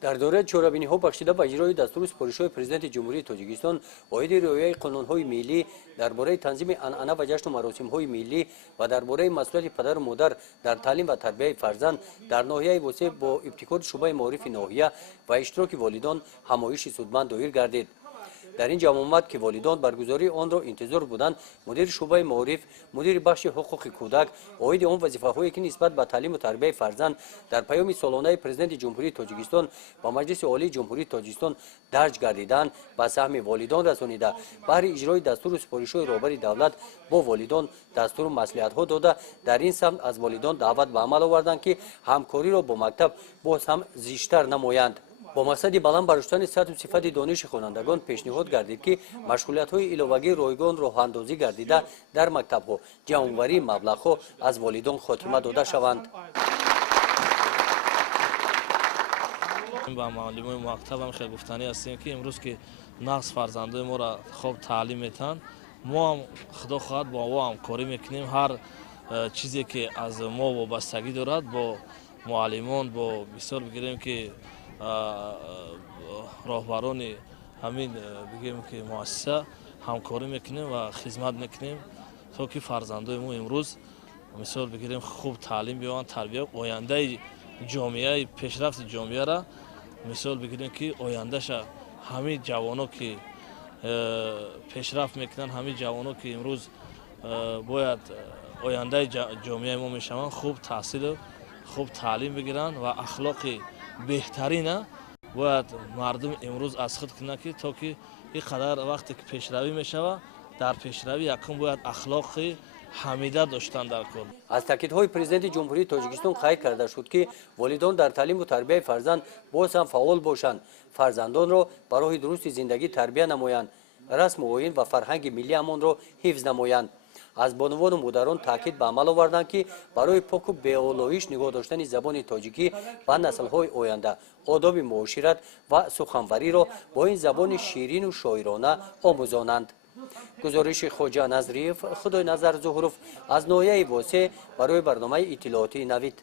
در دوره چورابینی‌ها بخشیده به اجرای دستور سپارش‌های پرزیدنت جمهوری تاجیکستان اوید رعایت قانون‌های ملی درباره تنظیم عنعنه و جشن و مراسم‌های ملی و درباره مسئولیت پدر و مادر در تعلیم و تربیت فرزند در ناحیه وسیع با ابتکار شعبه معارف ناحیه و اشتراک والدان همایش سودمند دایر گردید. در این جمع آمد که والدان برگزاری آن را انتظار بودند مدیر شعبه معارف، مدیر بخش حقوق کودک اوید آن وظیفه‌هایی که نسبت به تعلیم و تربیت فرزند در پیام سالانه پرزیدنت جمهوری تاجیکستان با مجلس عالی جمهوری تاجیکستان درج گردیدند به سهم والدان رسانیده بهر اجرای دستور و سپارش‌های رهبر دولت با والدان دستور و مصلحت‌ها داده در این سمت از والدان دعوت به عمل آوردند که همکاری را با مکتب باز هم زیشتر نمایند. با مقصد بلند برداشتن سطح و صفت دانش خوانندگان پیشنهاد گردید که مشغولیت‌های علاوه‌ای رایگان راه‌اندازی گردیده در مکتب‌ها جمع‌آوری مبلغ‌ها از والدان خاتمه داده شوند. با معلمان مکتب هم خیلی گفتنی هستیم که امروز که نقص فرزندای ما را خوب تعلیم میتن ما هم خدا خواهد با او همکاری میکنیم هر چیزی که از ما وابستگی دارد با معلمان با مثال بگیریم که راهبران همین بگیم که مؤسسه همکاری میکنیم و خدمت میکنیم تا که فرزندای ما امروز مثال بگیریم خوب تعلیم بیابند تربیت آینده جامعه پیشرفت جامعه را مثال بگیریم که آیندهش همین جوانو که پیشرفت میکنن همین جوانو که امروز باید آینده جامعه ما میشوند خوب تحصیل خوب تعلیم بگیرن و اخلاق بهترینه باید مردم امروز از خود کنه که تا که این قدر وقتی که پیشروی میشود در پیشروی یکم باید اخلاق حمیده داشتن در کار. از تاکیدهای پرزیدنت جمهوری تاجیکستان خواهی کرده شد که والدان در تعلیم و تربیت فرزند باز هم فعال باشند فرزندان را برای درست زندگی تربیت نمایند رسم و آیین و فرهنگ ملی امان را حفظ نمایند. از بانوان و مدران تاکید به عمل آوردند که برای پاک و بی‌آلایش نگاه داشتن زبان تاجیکی و نسل‌های آینده آداب معاشرت و سخنوری را با این زبان شیرین و شاعرانه آموزانند. گزارش خواجه نظریف خدای نظر ظهروف از ناحیه واسع برای برنامه اطلاعاتی نوید.